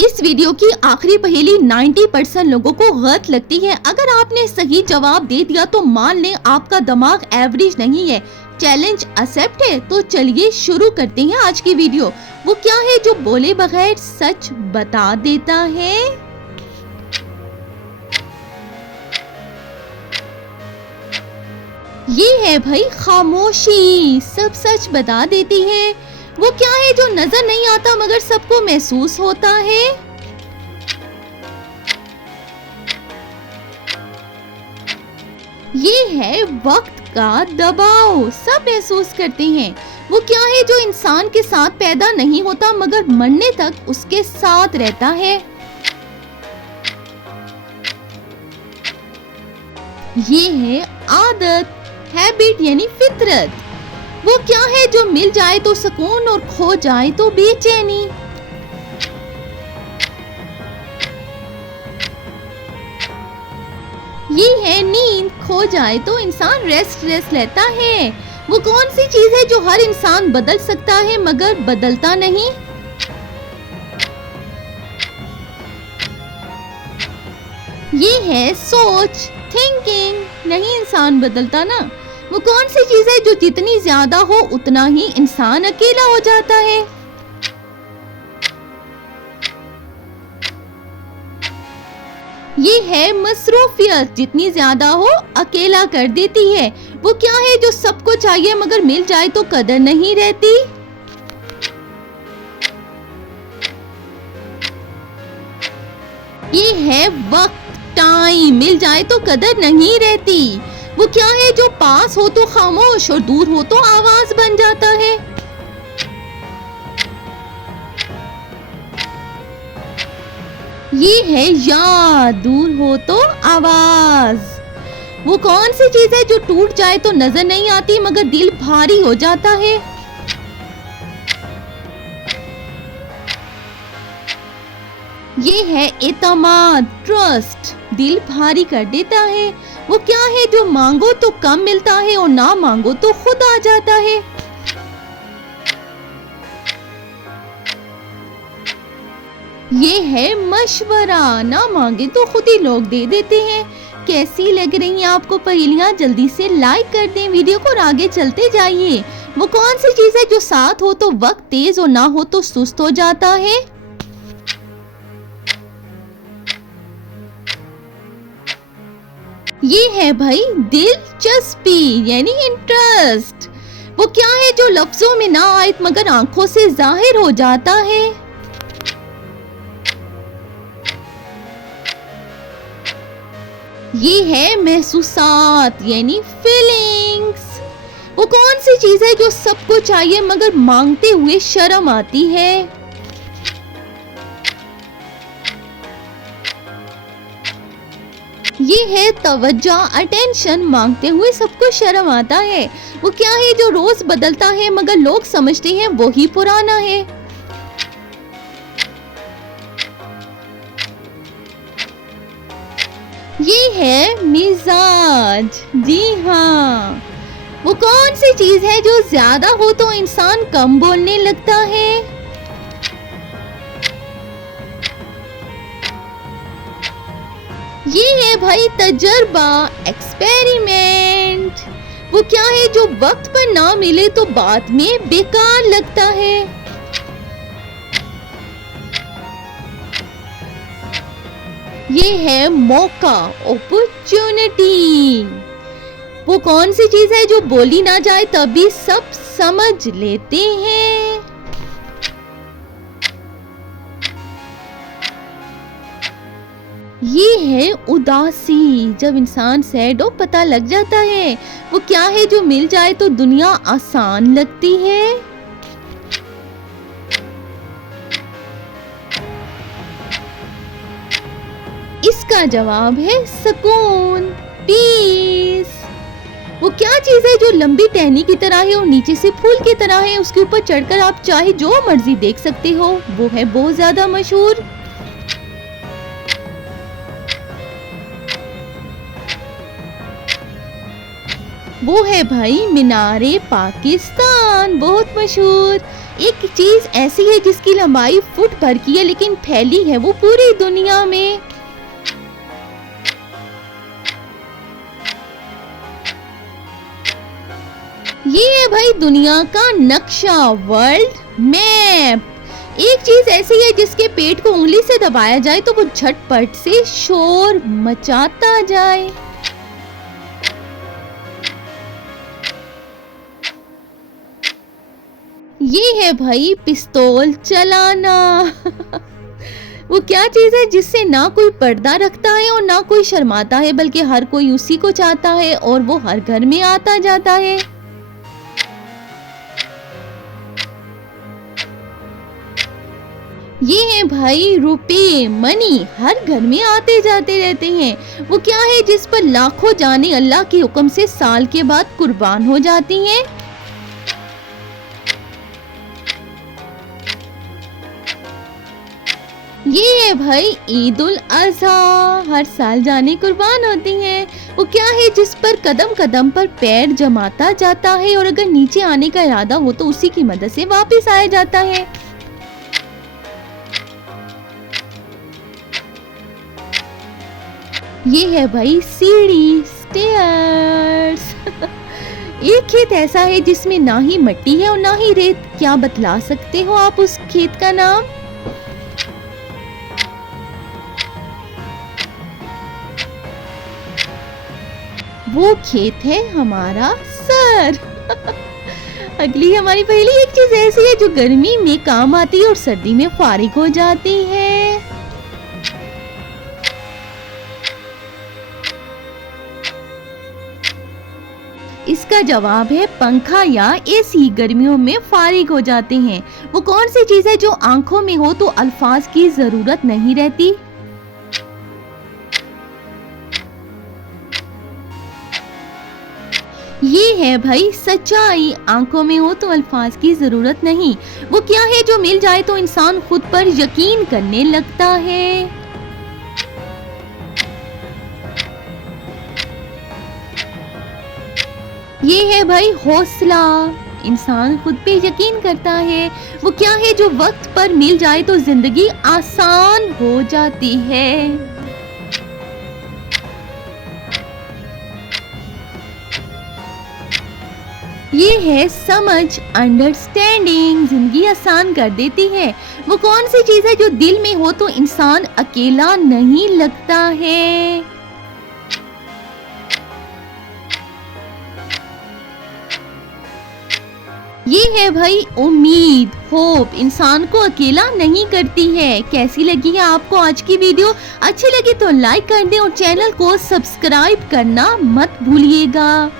इस वीडियो की आखिरी पहेली 90% लोगों को गलत लगती है। अगर आपने सही जवाब दे दिया तो मान लें आपका दिमाग एवरेज नहीं है। चैलेंज एक्सेप्ट है। तो चलिए शुरू करते हैं आज की वीडियो। वो क्या है जो बोले बगैर सच बता देता है? ये है भाई खामोशी, सब सच बता देती है। वो क्या है जो नजर नहीं आता मगर सबको महसूस होता है? ये है वक्त का दबाव, सब महसूस करते हैं। वो क्या है जो इंसान के साथ पैदा नहीं होता मगर मरने तक उसके साथ रहता है? ये है आदत, हैबिट यानी फितरत। वो क्या है जो मिल जाए तो सुकून और खो जाए तो बेचैनी? ये है नींद, खो जाए तो इंसान रेस्ट लेता है। वो कौन सी चीज है जो हर इंसान बदल सकता है मगर बदलता नहीं? ये है सोच, थिंकिंग, नहीं इंसान बदलता ना। वो कौन सी चीज है जो जितनी ज्यादा हो उतना ही इंसान अकेला हो जाता है? ये है मसरूफियत, जितनी ज्यादा हो अकेला कर देती है। वो क्या है जो सबको चाहिए मगर मिल जाए तो कदर नहीं रहती? ये है वक्त, टाइम, मिल जाए तो कदर नहीं रहती। वो क्या है जो पास हो तो खामोश और दूर हो तो आवाज बन जाता है? ये है याद, दूर हो तो आवाज। वो कौन सी चीज है जो टूट जाए तो नजर नहीं आती मगर दिल भारी हो जाता है? ये है एतमाद, ट्रस्ट, दिल भारी कर देता है। वो क्या है जो मांगो तो कम मिलता है और ना मांगो तो खुद आ जाता है? ये है मशवरा, ना मांगे तो खुद ही लोग दे देते हैं। कैसी लग रही हैं आपको पहेलियां? जल्दी से लाइक कर दें वीडियो को और आगे चलते जाइए। वो कौन सी चीज है जो साथ हो तो वक्त तेज और ना हो तो सुस्त हो जाता है? ये है भाई दिलचस्पी यानी इंटरेस्ट। वो क्या है जो लफ्जों में ना आए मगर आंखों से जाहिर हो जाता है? ये है महसूसात यानी फीलिंग्स। वो कौन सी चीज है जो सबको चाहिए मगर मांगते हुए शर्म आती है? ये है तवज्जो, अटेंशन, मांगते हुए सबको शर्म आता है। वो क्या है जो रोज बदलता है मगर लोग समझते हैं वो ही पुराना है? ये है मिजाज, जी हाँ। वो कौन सी चीज है जो ज्यादा हो तो इंसान कम बोलने लगता है? ये है भाई तजर्बा, एक्सपेरिमेंट। वो क्या है जो वक्त पर ना मिले तो बाद में बेकार लगता है? ये है मौका, अपॉर्चुनिटी। वो कौन सी चीज है जो बोली ना जाए तभी सब समझ लेते हैं? ये है उदासी, जब इंसान सैड हो पता लग जाता है। वो क्या है जो मिल जाए तो दुनिया आसान लगती है? इसका जवाब है सुकून, पीस। वो क्या चीज है जो लंबी टहनी की तरह है और नीचे से फूल की तरह है? उसके ऊपर चढ़कर आप चाहे जो मर्जी देख सकते हो। वो है बहुत ज्यादा मशहूर। वो है भाई मीनारे पाकिस्तान, बहुत मशहूर। एक चीज ऐसी है जिसकी लंबाई फुट भर की है लेकिन फैली है वो पूरी दुनिया में। ये है भाई दुनिया का नक्शा, वर्ल्ड मैप। एक चीज ऐसी है जिसके पेट को उंगली से दबाया जाए तो वो झटपट से शोर मचाता जाए। ये है भाई पिस्तौल चलाना। वो क्या चीज है जिससे ना कोई पर्दा रखता है और ना कोई शर्माता है, बल्कि हर कोई उसी को चाहता है और वो हर घर में आता जाता है। ये है भाई रुपए, मनी, हर घर में आते जाते रहते हैं। वो क्या है जिस पर लाखों जाने अल्लाह के हुक्म से साल के बाद कुर्बान हो जाती हैं। ये है भाई ईद उल अज़हा, हर साल जाने कुर्बान होती हैं। वो क्या है जिस पर कदम कदम पर पैर जमाता जाता है और अगर नीचे आने का इरादा हो तो उसी की मदद से वापस आया जाता है। ये है भाई सीढ़ी, स्टेयर्स। एक खेत ऐसा है जिसमें ना ही मिट्टी है और ना ही रेत। क्या बतला सकते हो आप उस खेत का नाम? वो खेत है हमारा सर। अगली हमारी पहली एक चीज ऐसी है जो गर्मी में काम आती है और सर्दी में फारिग हो जाती है। इसका जवाब है पंखा या एसी। गर्मियों में फारिग हो जाते हैं। वो कौन सी चीज है जो आंखों में हो तो अल्फाज की जरूरत नहीं रहती? ये है भाई सच्चाई। आंखों में हो तो अल्फाज की जरूरत नहीं। वो क्या है जो मिल जाए तो इंसान खुद पर यकीन करने लगता है? ये है भाई हौसला। इंसान खुद पे यकीन करता है। वो क्या है जो वक्त पर मिल जाए तो जिंदगी आसान हो जाती है? ये है समझ, अंडरस्टैंडिंग। जिंदगी आसान कर देती है। वो कौन सी चीज है जो दिल में हो तो इंसान अकेला नहीं लगता है? ये है भाई उम्मीद, होप। इंसान को अकेला नहीं करती है। कैसी लगी है आपको आज की वीडियो? अच्छी लगी तो लाइक कर दें और चैनल को सब्सक्राइब करना मत भूलिएगा।